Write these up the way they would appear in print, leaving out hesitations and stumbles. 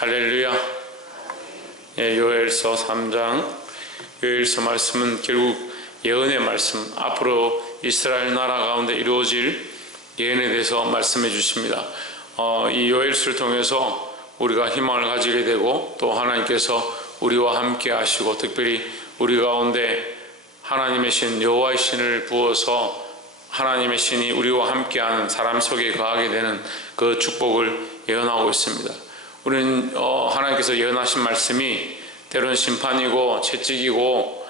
할렐루야. 요엘서 3장 요엘서 말씀은 결국 예언의 말씀, 앞으로 이스라엘 나라 가운데 이루어질 예언에 대해서 말씀해 주십니다. 이 요엘서를 통해서 우리가 희망을 가지게 되고, 또 하나님께서 우리와 함께 하시고, 특별히 우리 가운데 하나님의 신 여호와의 신을 부어서 하나님의 신이 우리와 함께하는 사람 속에 거하게 되는 그 축복을 예언하고 있습니다. 우리는 하나님께서 예언하신 말씀이 때로는 심판이고 채찍이고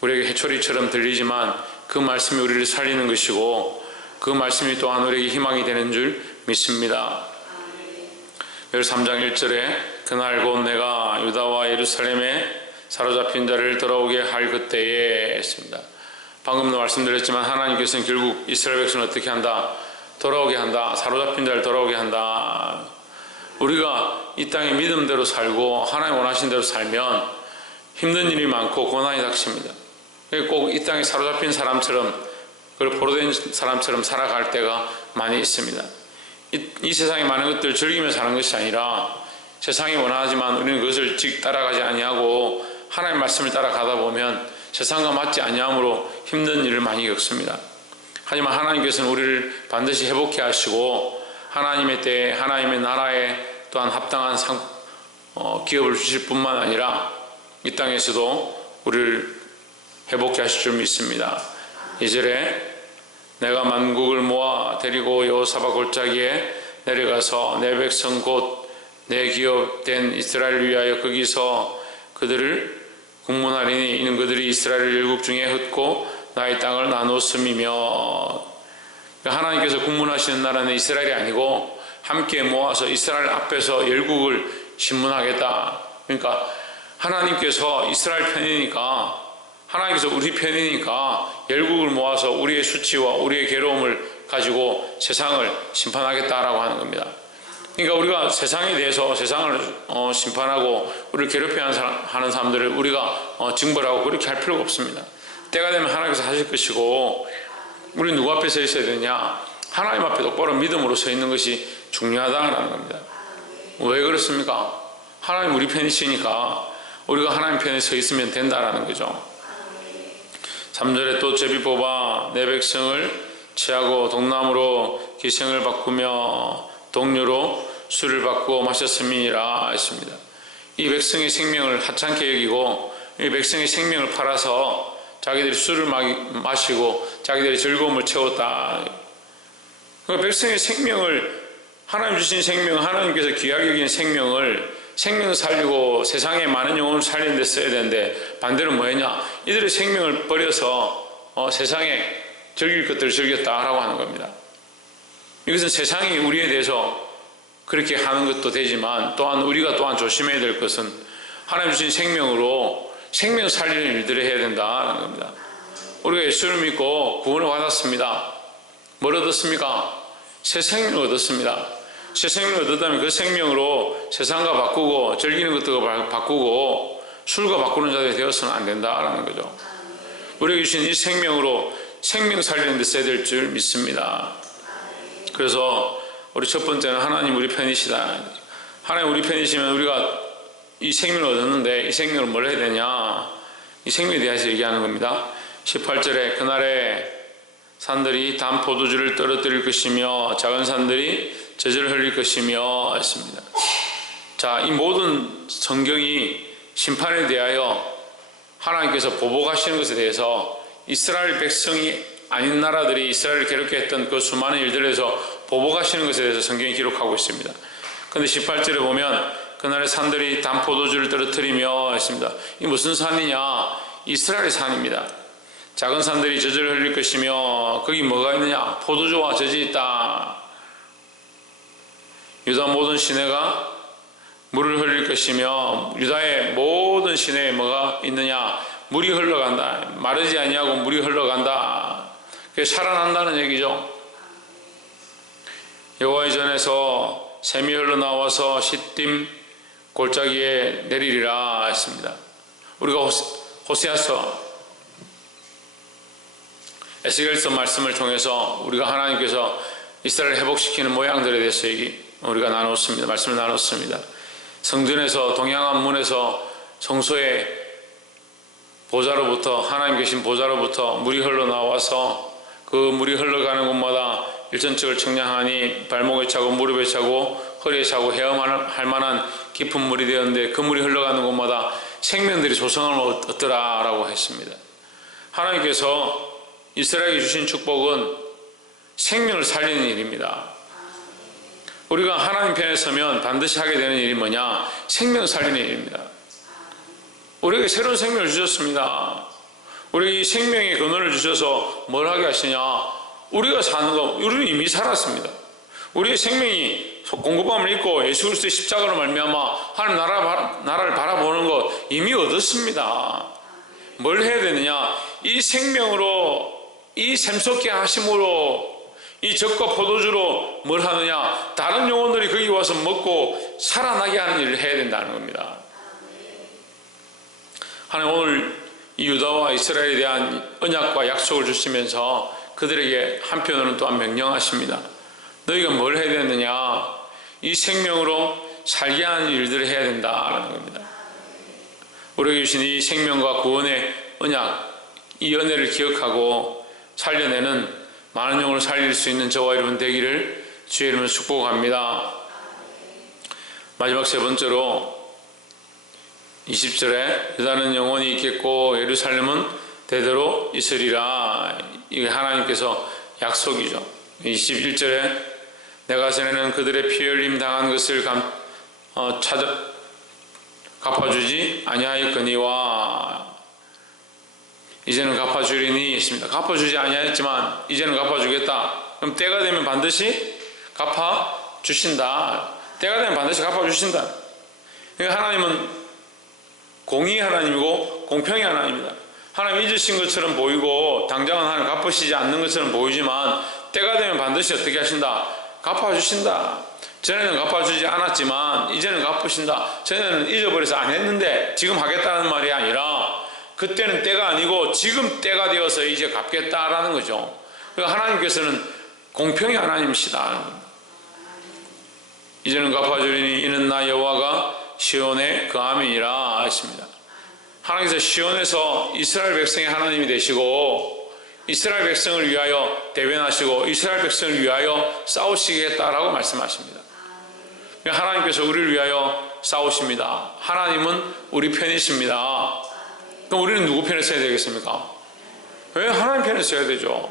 우리에게 해초리처럼 들리지만, 그 말씀이 우리를 살리는 것이고, 그 말씀이 또한 우리에게 희망이 되는 줄 믿습니다. 3장 1절에 그날 곧 내가 유다와 예루살렘에 사로잡힌 자를 돌아오게 할 그때에 했습니다. 방금도 말씀드렸지만 하나님께서는 결국 이스라엘 백성을 어떻게 한다? 돌아오게 한다. 사로잡힌 자를 돌아오게 한다. 우리가 이 땅에 믿음대로 살고 하나님 원하신 대로 살면 힘든 일이 많고 고난이 닥칩니다. 꼭 이 땅에 사로잡힌 사람처럼, 그리고 포로된 사람처럼 살아갈 때가 많이 있습니다. 이 세상에 많은 것들을 즐기며 사는 것이 아니라, 세상이 원하지만 우리는 그것을 따라가지 아니하고 하나님의 말씀을 따라가다 보면 세상과 맞지 아니함으로 힘든 일을 많이 겪습니다. 하지만 하나님께서는 우리를 반드시 회복해 하시고, 하나님의 때에 하나님의 나라에 또한 합당한 기업을 주실 뿐만 아니라 이 땅에서도 우리를 회복해 하실 줄 믿습니다. 2절에 내가 만국을 모아 데리고 여호사밧 골짜기에 내려가서 내 백성 곧 내 기업된 이스라엘을 위하여 거기서 그들을 국문하리니, 이는 그들이 이스라엘 열국 중에 흩고 나의 땅을 나누었음이며. 하나님께서 국문하시는 나라는 이스라엘이 아니고 함께 모아서 이스라엘 앞에서 열국을 신문하겠다. 그러니까 하나님께서 이스라엘 편이니까, 하나님께서 우리 편이니까 열국을 모아서 우리의 수치와 우리의 괴로움을 가지고 세상을 심판하겠다라고 하는 겁니다. 그러니까 우리가 세상에 대해서 세상을 심판하고 우리를 괴롭혀 하는 사람들을 우리가 징벌하고 그렇게 할 필요가 없습니다. 때가 되면 하나님께서 하실 것이고, 우리 누구 앞에 서 있어야 되냐? 하나님 앞에 똑바로 믿음으로 서 있는 것이 중요하다는 겁니다. 왜 그렇습니까? 하나님 우리 편이시니까 우리가 하나님 편에 서 있으면 된다라는 거죠. 3절에 또 제비 뽑아 내 백성을 취하고 동남으로 기생을 바꾸며 동료로 술을 바꾸어 마셨음이니라 했습니다. 이 백성의 생명을 하찮게 여기고 이 백성의 생명을 팔아서 자기들이 술을 마시고 자기들의 즐거움을 채웠다. 그러니까 백성의 생명을, 하나님 주신 생명, 하나님께서 귀하게 여긴 생명을 살리고 세상에 많은 영혼을 살리는 데 써야 되는데, 반대로 뭐였냐? 이들의 생명을 버려서 세상에 즐길 것들을 즐겼다라고 하는 겁니다. 이것은 세상이 우리에 대해서 그렇게 하는 것도 되지만, 또한 우리가 또한 조심해야 될 것은 하나님 주신 생명으로 생명 살리는 일들을 해야 된다는 겁니다. 우리가 예수를 믿고 구원을 받았습니다. 뭘 얻었습니까? 새 생명을 얻었습니다. 새 생명을 얻었다면 그 생명으로 세상과 바꾸고 즐기는 것들과 바꾸고 술과 바꾸는 자들이 되어서는 안 된다라는 거죠. 우리에게 주신 이 생명으로 생명 살리는 데 써야 될 줄 믿습니다. 그래서 우리 첫 번째는 하나님 우리 편이시다. 하나님 우리 편이시면 우리가 이 생명을 얻었는데 이 생명을 뭘 해야 되냐? 이 생명에 대해서 얘기하는 겁니다. 18절에 그날에 산들이 단 포도주를 떨어뜨릴 것이며 작은 산들이 젖을 흘릴 것이며 했습니다. 자, 이 모든 성경이 심판에 대하여 하나님께서 보복하시는 것에 대해서, 이스라엘 백성이 아닌 나라들이 이스라엘을 괴롭게 했던 그 수많은 일들에서 보복하시는 것에 대해서 성경이 기록하고 있습니다. 그런데 18절에 보면 그날의 산들이 단 포도주를 떨어뜨리며 했습니다. 이 무슨 산이냐? 이스라엘의 산입니다. 작은 산들이 젖을 흘릴 것이며, 거기 뭐가 있느냐? 포도주와 젖이 있다. 유다 모든 시내가 물을 흘릴 것이며, 유다의 모든 시내에 뭐가 있느냐? 물이 흘러간다. 마르지 아니하고 물이 흘러간다. 그게 살아난다는 얘기죠. 여호와의 전에서 샘이 흘러나와서 시딤 골짜기에 내리리라 했습니다. 우리가 호세아서, 에스겔서 말씀을 통해서 우리가 하나님께서 이스라엘을 회복시키는 모양들에 대해서 우리가 나눴습니다. 말씀을 나눴습니다. 성전에서 동양안 문에서 성소의 보좌로부터, 하나님 계신 보좌로부터 물이 흘러나와서 그 물이 흘러가는 곳마다 일천척을 청량하니 발목에 차고 무릎에 차고 허리에 차고 헤엄할 만한 깊은 물이 되었는데 그 물이 흘러가는 곳마다 생명들이 조성을 얻더라라고 했습니다. 하나님께서 이스라엘에게 주신 축복은 생명을 살리는 일입니다. 우리가 하나님 편에 서면 반드시 하게 되는 일이 뭐냐? 생명을 살리는 일입니다. 우리에게 새로운 생명을 주셨습니다. 우리에게 이 생명의 근원을 주셔서 뭘 하게 하시냐? 우리가 사는 거, 우리는 이미 살았습니다. 우리의 생명이 공급함을 입고 예수 그리스도의 십자가로 말미암아 하나님 나라를 바라보는 것 이미 얻었습니다. 뭘 해야 되느냐? 이 생명으로, 이 샘솟게 하심으로, 이 젖과 포도주로 뭘 하느냐? 다른 영혼들이 거기 와서 먹고 살아나게 하는 일을 해야 된다는 겁니다. 하나님 오늘 이 유다와 이스라엘에 대한 언약과 약속을 주시면서 그들에게 한편으로는 또한 명령하십니다. 너희가 뭘 해야 되느냐? 이 생명으로 살게 하는 일들을 해야 된다라는 겁니다. 우리에게 주신 이 생명과 구원의 언약, 이 은혜를 기억하고 살려내는 많은 영혼을 살릴 수 있는 저와 여러분 되기를 주의 이름으로 축복합니다. 마지막 세 번째로 20절에 유다는 영원히 있겠고 예루살렘은 대대로 있으리라. 이게 하나님께서 약속이죠. 21절에 내가 전에는 그들의 피 흘림 당한 것을 갚아주지 아니하였거니와 이제는 갚아주리니 있습니다. 갚아주지 아니하였지만 이제는 갚아주겠다. 그럼 때가 되면 반드시 갚아주신다. 때가 되면 반드시 갚아주신다. 그러니까 하나님은 공의의 하나님이고 공평의 하나님입니다. 하나님 잊으신 것처럼 보이고 당장은 하나님 갚으시지 않는 것처럼 보이지만 때가 되면 반드시 어떻게 하신다? 갚아주신다. 전에는 갚아주지 않았지만 이제는 갚으신다. 전에는 잊어버려서 안 했는데 지금 하겠다는 말이 아니라 그때는 때가 아니고 지금 때가 되어서 이제 갚겠다라는 거죠. 그러니까 하나님께서는 공평의 하나님이시다. 이제는 갚아주리니 이는 나 여호와가 시온에 거함이니라 하십니다. 하나님께서 시온에서 이스라엘 백성의 하나님이 되시고 이스라엘 백성을 위하여 대변하시고 이스라엘 백성을 위하여 싸우시겠다라고 말씀하십니다. 하나님께서 우리를 위하여 싸우십니다. 하나님은 우리 편이십니다. 그럼 우리는 누구 편에 서야 되겠습니까? 왜 하나님 편에 서야 되죠?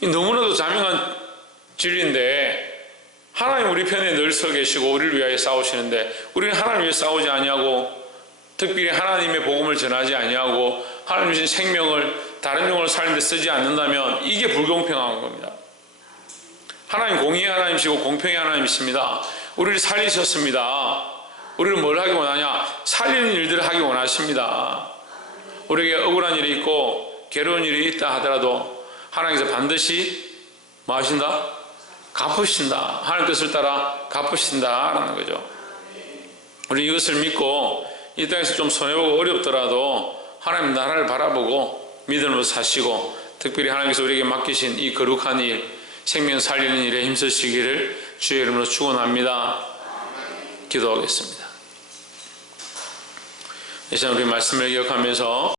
너무나도 자명한 진리인데 하나님 우리 편에 늘 서 계시고 우리를 위하여 싸우시는데 우리는 하나님 위해 싸우지 아니하고 특별히 하나님의 복음을 전하지 아니하고 하나님 주신 생명을 다른 영혼을 살리는 데 쓰지 않는다면 이게 불공평한 겁니다. 하나님 공의의 하나님이시고 공평의 하나님이십니다. 우리를 살리셨습니다. 우리는 뭘 하기 원하냐? 살리는 일들을 하기 원하십니다. 우리에게 억울한 일이 있고 괴로운 일이 있다 하더라도 하나님께서 반드시 뭐 하신다? 갚으신다. 하나님 뜻을 따라 갚으신다라는 거죠. 우리 이것을 믿고 이 땅에서 좀 손해보고 어렵더라도 하나님 나라를 바라보고 믿음으로 사시고 특별히 하나님께서 우리에게 맡기신 이 거룩한 일, 생명 살리는 일에 힘쓰시기를 주의 이름으로 축원합니다. 기도하겠습니다. 이 시간 우리 말씀을 기억하면서